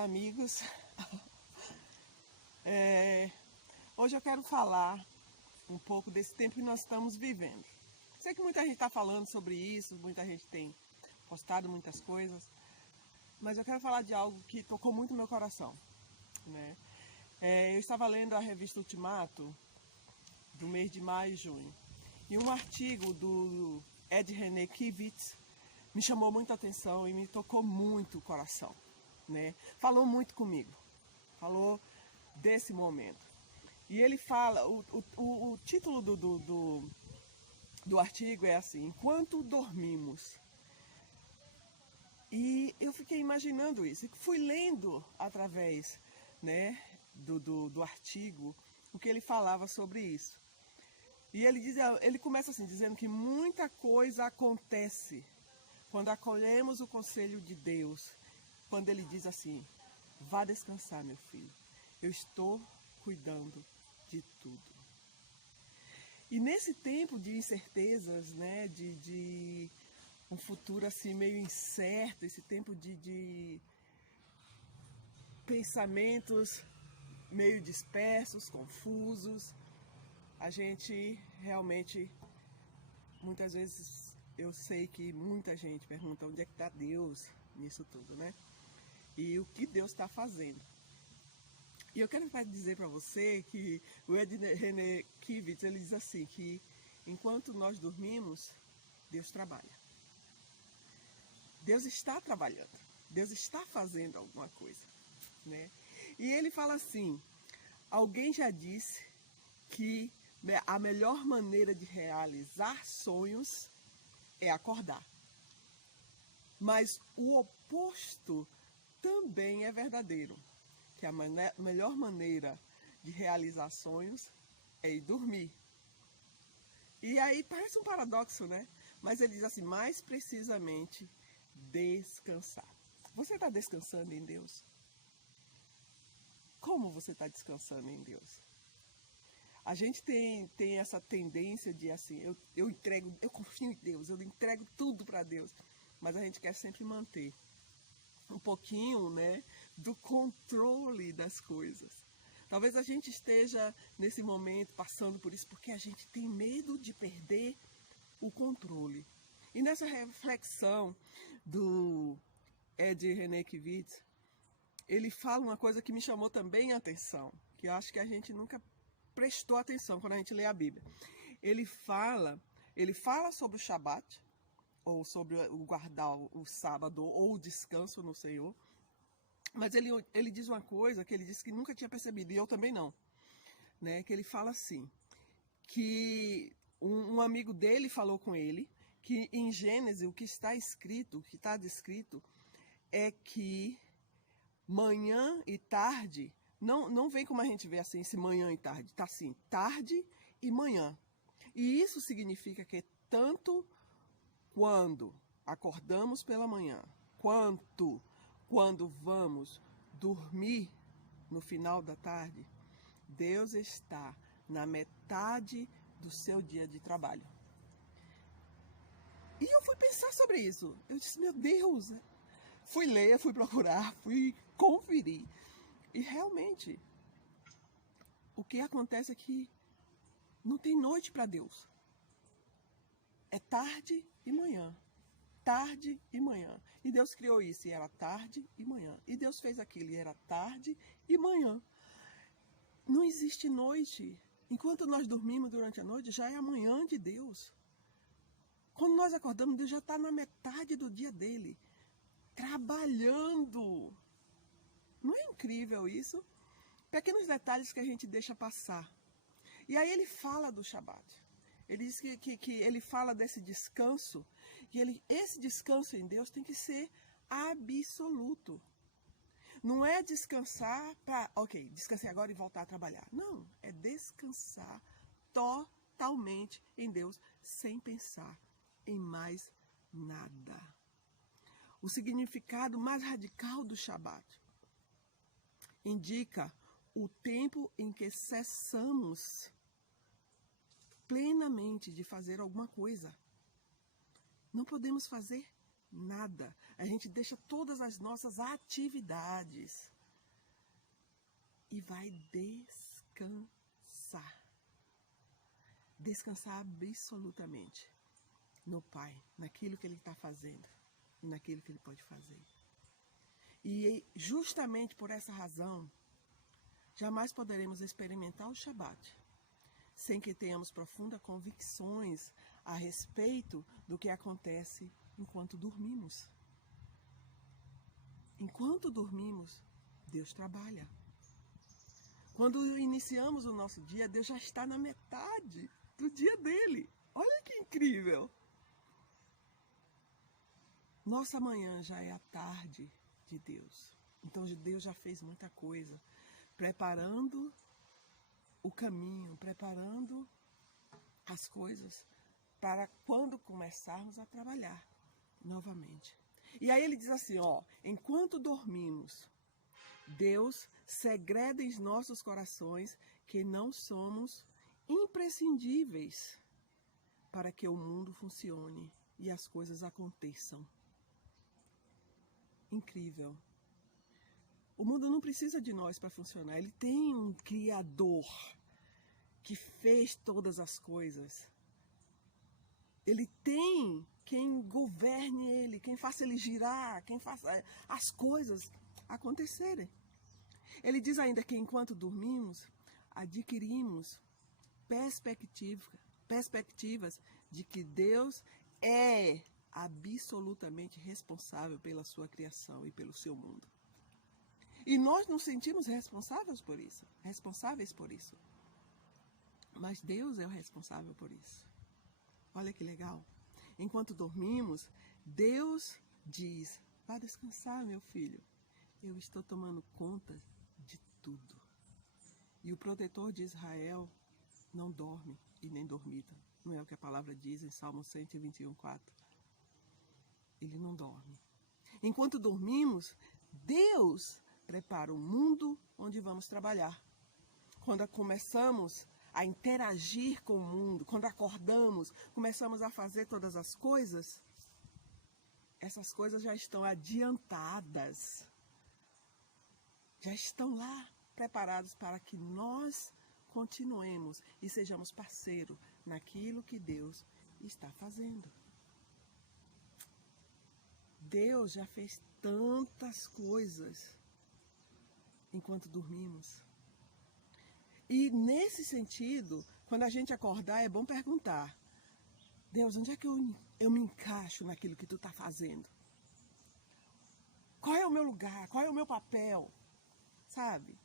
Olá, amigos. Hoje eu quero falar um pouco desse tempo que nós estamos vivendo. Sei que muita gente está falando sobre isso, muita gente tem postado muitas coisas, mas eu quero falar de algo que tocou muito meu coração, né? Eu estava lendo a revista Ultimato do mês de maio e junho, e um artigo do Ed René Kivitz me chamou muita atenção e me tocou muito o coração, né? Falou muito comigo, falou desse momento. E ele fala, o título do artigo é assim: Enquanto dormimos. E eu fiquei imaginando isso, e fui lendo através, né, do artigo o que ele falava sobre isso. E ele começa assim, dizendo que muita coisa acontece quando acolhemos o conselho de Deus, quando ele diz assim: vá descansar, meu filho, eu estou cuidando de tudo. E nesse tempo de incertezas, né, de um futuro assim meio incerto, esse tempo de pensamentos meio dispersos, confusos, a gente realmente, muitas vezes, eu sei que muita gente pergunta onde é que está Deus nisso tudo, né? E o que Deus está fazendo. E eu quero dizer para você que o Ed René Kivitz, ele diz assim, que enquanto nós dormimos, Deus trabalha. Deus está trabalhando. Deus está fazendo alguma coisa, né? E ele fala assim: alguém já disse que a melhor maneira de realizar sonhos é acordar. Mas o oposto também é verdadeiro, que a melhor maneira de realizar sonhos é ir dormir. E aí parece um paradoxo, né? Mas ele diz assim, mais precisamente, descansar. Você está descansando em Deus? Como você está descansando em Deus? A gente tem essa tendência de assim, eu confio em Deus, eu entrego tudo para Deus. Mas a gente quer sempre manter um pouquinho, né, do controle das coisas. Talvez a gente esteja nesse momento passando por isso porque a gente tem medo de perder o controle. E nessa reflexão do Ed René Kivitz, ele fala uma coisa que me chamou também a atenção, que eu acho que a gente nunca prestou atenção quando a gente lê a Bíblia. Ele fala sobre o Shabat, ou sobre o guardar o sábado ou o descanso no Senhor. Mas ele diz uma coisa que ele disse que nunca tinha percebido, e eu também não, né? Que ele fala assim, que um amigo dele falou com ele, que em Gênesis o que está escrito, o que está descrito, é que manhã e tarde, não vem como a gente vê assim, esse manhã e tarde, está assim, tarde e manhã. E isso significa que tanto quando acordamos pela manhã, quanto quando vamos dormir no final da tarde, Deus está na metade do seu dia de trabalho. E eu fui pensar sobre isso. Eu disse, meu Deus, fui ler, fui procurar, fui conferir. E realmente, o que acontece é que não tem noite para Deus. É tarde e manhã. Tarde e manhã. E Deus criou isso, e era tarde e manhã. E Deus fez aquilo, e era tarde e manhã. Não existe noite. Enquanto nós dormimos durante a noite, já é amanhã de Deus. Quando nós acordamos, Deus já está na metade do dia dele, trabalhando. Não é incrível isso? Pequenos detalhes que a gente deixa passar. E aí ele fala do Shabat. Ele diz que ele fala desse descanso, e esse descanso em Deus tem que ser absoluto. Não é descansar para, ok, descansei agora e voltar a trabalhar. Não, é descansar totalmente em Deus, sem pensar em mais nada. O significado mais radical do Shabat indica o tempo em que cessamos plenamente de fazer alguma coisa. Não podemos fazer Nada. A gente deixa todas as nossas atividades e vai descansar. Descansar absolutamente no Pai, naquilo que Ele está fazendo e naquilo que Ele pode fazer. E justamente por essa razão, jamais poderemos experimentar o Shabat sem que tenhamos profundas convicções a respeito do que acontece enquanto dormimos. Enquanto dormimos, Deus trabalha. Quando iniciamos o nosso dia, Deus já está na metade do dia dele. Olha que incrível! Nossa manhã já é a tarde de Deus. Então Deus já fez muita coisa, preparando o caminho, preparando as coisas para quando começarmos a trabalhar novamente. E aí ele diz assim, ó, enquanto dormimos, Deus segreda em nossos corações que não somos imprescindíveis para que o mundo funcione e as coisas aconteçam. Incrível. O mundo não precisa de nós para funcionar. Ele tem um Criador que fez todas as coisas. Ele tem quem governe ele, quem faça ele girar, quem faça as coisas acontecerem. Ele diz ainda que enquanto dormimos, adquirimos perspectivas de que Deus é absolutamente responsável pela sua criação e pelo seu mundo. E nós nos sentimos responsáveis por isso. Mas Deus é o responsável por isso. Olha que legal. Enquanto dormimos, Deus diz, vá descansar, meu filho. Eu estou tomando conta de tudo. E o protetor de Israel não dorme e nem dormita. Não é o que a palavra diz em Salmo 121:4. Ele não dorme. Enquanto dormimos, Deus prepara o mundo onde vamos trabalhar. Quando começamos a interagir com o mundo, quando acordamos, começamos a fazer todas as coisas, essas coisas já estão adiantadas. Já estão lá preparados para que nós continuemos e sejamos parceiros naquilo que Deus está fazendo. Deus já fez tantas coisas enquanto dormimos. E nesse sentido, quando a gente acordar, é bom perguntar, Deus, onde é que eu me encaixo naquilo que tu está fazendo? Qual é o meu lugar? Qual é o meu papel? Sabe?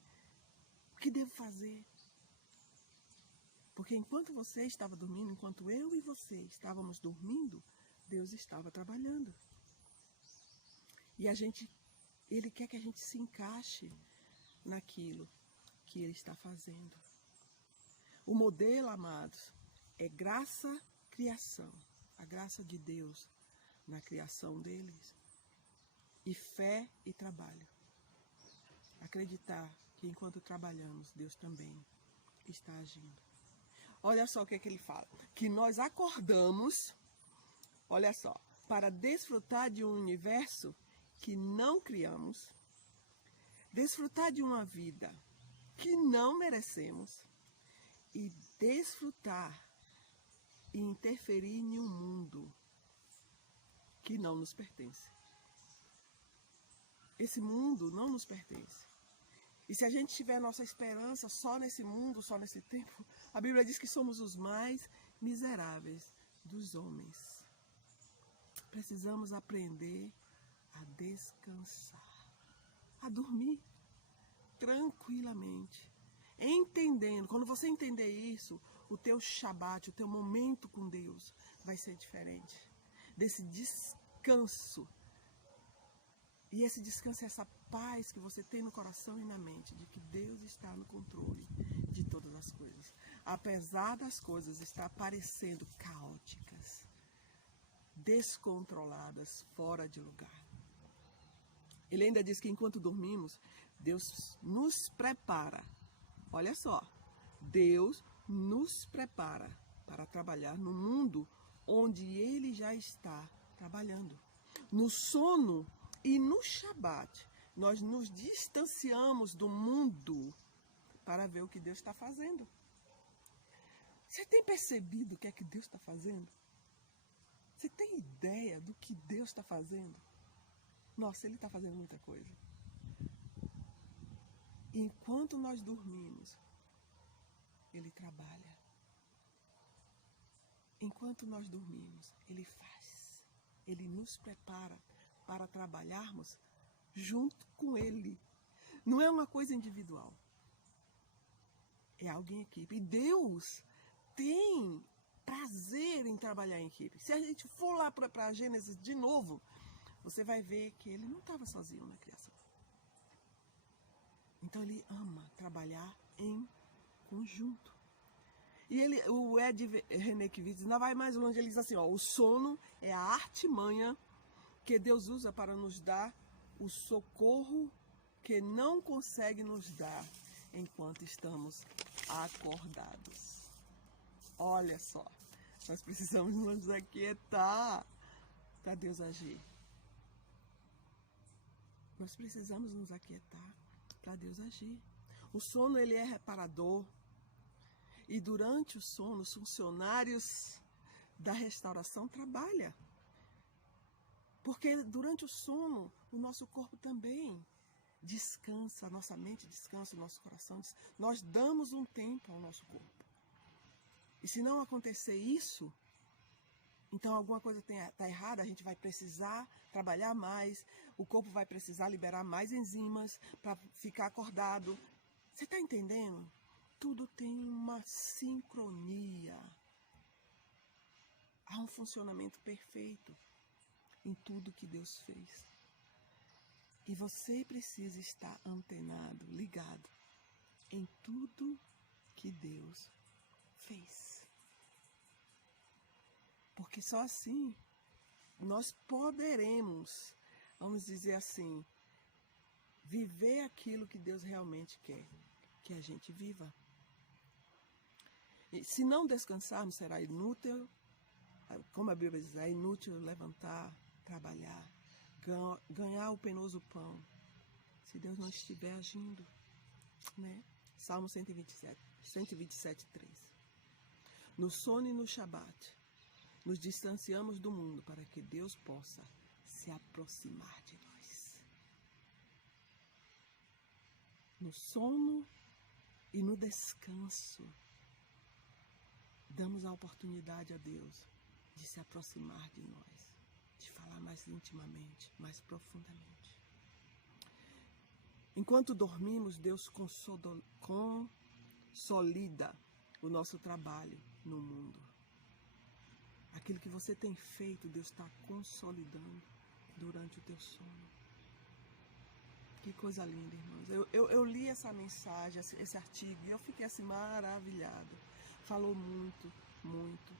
O que devo fazer? Porque enquanto você estava dormindo, enquanto eu e você estávamos dormindo, Deus estava trabalhando. E Ele quer que a gente se encaixe naquilo que Ele está fazendo. O modelo, amados, é graça-criação. A graça de Deus na criação deles. E fé e trabalho. Acreditar que enquanto trabalhamos, Deus também está agindo. Olha só o que ele fala. Que nós acordamos, olha só, para desfrutar de um universo que não criamos, desfrutar de uma vida que não merecemos e desfrutar e interferir em um mundo que não nos pertence. Esse mundo não nos pertence. E se a gente tiver nossa esperança só nesse mundo, só nesse tempo, a Bíblia diz que somos os mais miseráveis dos homens. Precisamos aprender a descansar, a dormir tranquilamente, entendendo. Quando você entender isso, o teu Shabat, o teu momento com Deus vai ser diferente. Desse descanso. E esse descanso é essa paz que você tem no coração e na mente, de que Deus está no controle de todas as coisas. Apesar das coisas estar parecendo caóticas, descontroladas, fora de lugar. Ele ainda diz que enquanto dormimos, Deus nos prepara. Olha só, Deus nos prepara para trabalhar no mundo onde Ele já está trabalhando. No sono e no Shabat, nós nos distanciamos do mundo para ver o que Deus está fazendo. Você tem percebido o que é que Deus está fazendo? Você tem ideia do que Deus está fazendo? Nossa, Ele está fazendo muita coisa. Enquanto nós dormimos, Ele trabalha. Enquanto nós dormimos, Ele faz. Ele nos prepara para trabalharmos junto com Ele. Não é uma coisa individual. É alguém em equipe. E Deus tem prazer em trabalhar em equipe. Se a gente for lá para Gênesis de novo, você vai ver que Ele não estava sozinho na criação. Então Ele ama trabalhar em conjunto. E o Ed Renekiewicz ainda vai mais longe, ele diz assim, ó, o sono é a artimanha que Deus usa para nos dar o socorro que não consegue nos dar enquanto estamos acordados. Olha só, nós precisamos nos aquietar para Deus agir. Nós precisamos nos aquietar para Deus agir. O sono, ele é reparador. E durante o sono, os funcionários da restauração trabalham. Porque durante o sono, o nosso corpo também descansa, a nossa mente descansa, o nosso coração descansa. Nós damos um tempo ao nosso corpo. E se não acontecer isso, então alguma coisa está errada, a gente vai precisar trabalhar mais, o corpo vai precisar liberar mais enzimas para ficar acordado. Você está entendendo? Tudo tem uma sincronia. Há um funcionamento perfeito em tudo que Deus fez. E você precisa estar antenado, ligado em tudo que Deus fez. Porque só assim nós poderemos, vamos dizer assim, viver aquilo que Deus realmente quer que a gente viva. E se não descansarmos, será inútil, como a Bíblia diz, é inútil levantar, trabalhar, ganhar o penoso pão, se Deus não estiver agindo, né? Salmo 127, 3. No sono e no Shabat, nos distanciamos do mundo para que Deus possa se aproximar de nós. No sono e no descanso, damos a oportunidade a Deus de se aproximar de nós, de falar mais intimamente, mais profundamente. Enquanto dormimos, Deus consolida o nosso trabalho no mundo. Aquilo que você tem feito, Deus está consolidando durante o teu sono. Que coisa linda, irmãos. Eu li essa mensagem, esse artigo, e eu fiquei assim maravilhada. Falou muito, muito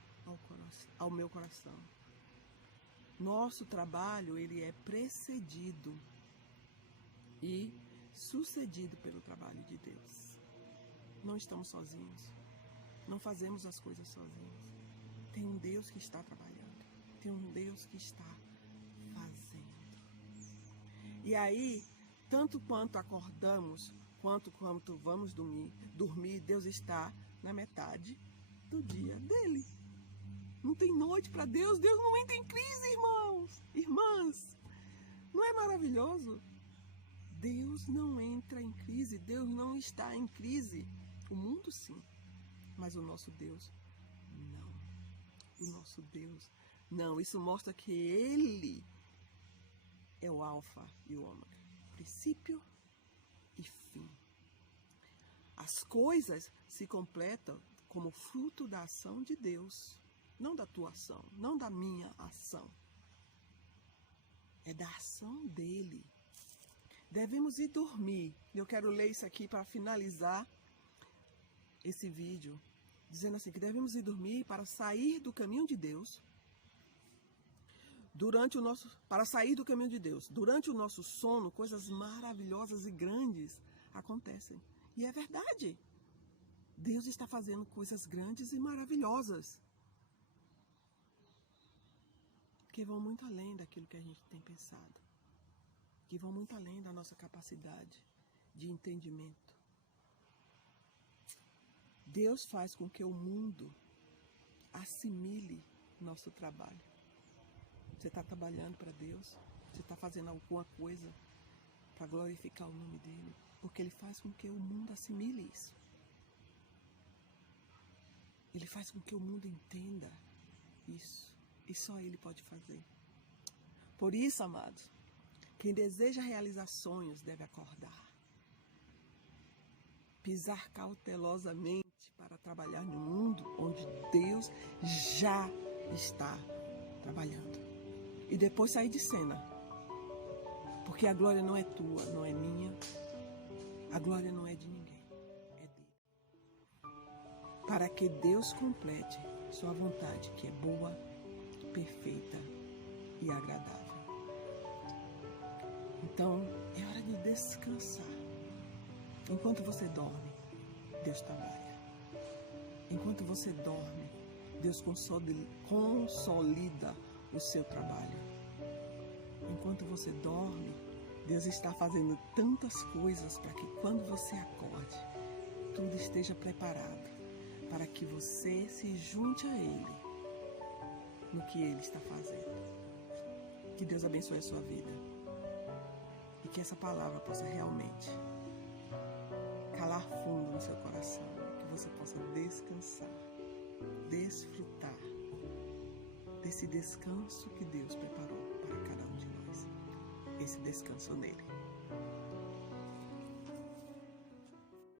ao meu coração. Nosso trabalho, ele é precedido e sucedido pelo trabalho de Deus. Não estamos sozinhos. Não fazemos as coisas sozinhos. Tem um Deus que está trabalhando. Tem um Deus que está fazendo. E aí, tanto quanto acordamos, quanto vamos dormir, Deus está na metade do dia dele. Não tem noite para Deus. Deus não entra em crise, irmãos, irmãs. Não é maravilhoso? Deus não entra em crise. Deus não está em crise. O mundo sim, mas o nosso Deus não. O nosso Deus não. Isso mostra que Ele é o alfa e o ômega, princípio e fim. As coisas se completam como fruto da ação de Deus, não da tua ação, não da minha ação. É da ação dele. Devemos ir dormir. Eu quero ler isso aqui para finalizar esse vídeo, dizendo assim, que devemos ir dormir para sair do caminho de Deus. Para sair do caminho de Deus. Durante o nosso sono, coisas maravilhosas e grandes acontecem. E é verdade. Deus está fazendo coisas grandes e maravilhosas. que vão muito além daquilo que a gente tem pensado, que vão muito além da nossa capacidade de entendimento. Deus faz com que o mundo assimile nosso trabalho. Você está trabalhando para Deus? Você está fazendo alguma coisa para glorificar o nome dele? Porque ele faz com que o mundo assimile isso. Ele faz com que o mundo entenda isso. E só ele pode fazer. Por isso, amados, quem deseja realizar sonhos deve acordar. Pisar cautelosamente para trabalhar no mundo onde Deus já está trabalhando. E depois sair de cena. Porque a glória não é tua, não é minha. A glória não é de ninguém, é dele. Para que Deus complete sua vontade, que é boa, perfeita e agradável. Então, é hora de descansar. Enquanto você dorme, Deus trabalha. Enquanto você dorme, Deus consolida o seu trabalho. Enquanto você dorme, Deus está fazendo tantas coisas para que quando você acorde, tudo esteja preparado para que você se junte a Ele no que Ele está fazendo. Que Deus abençoe a sua vida e que essa palavra possa realmente calar fundo no seu coração, que você possa descansar, desfrutar desse descanso que Deus preparou para cada um de nós, esse descanso nele.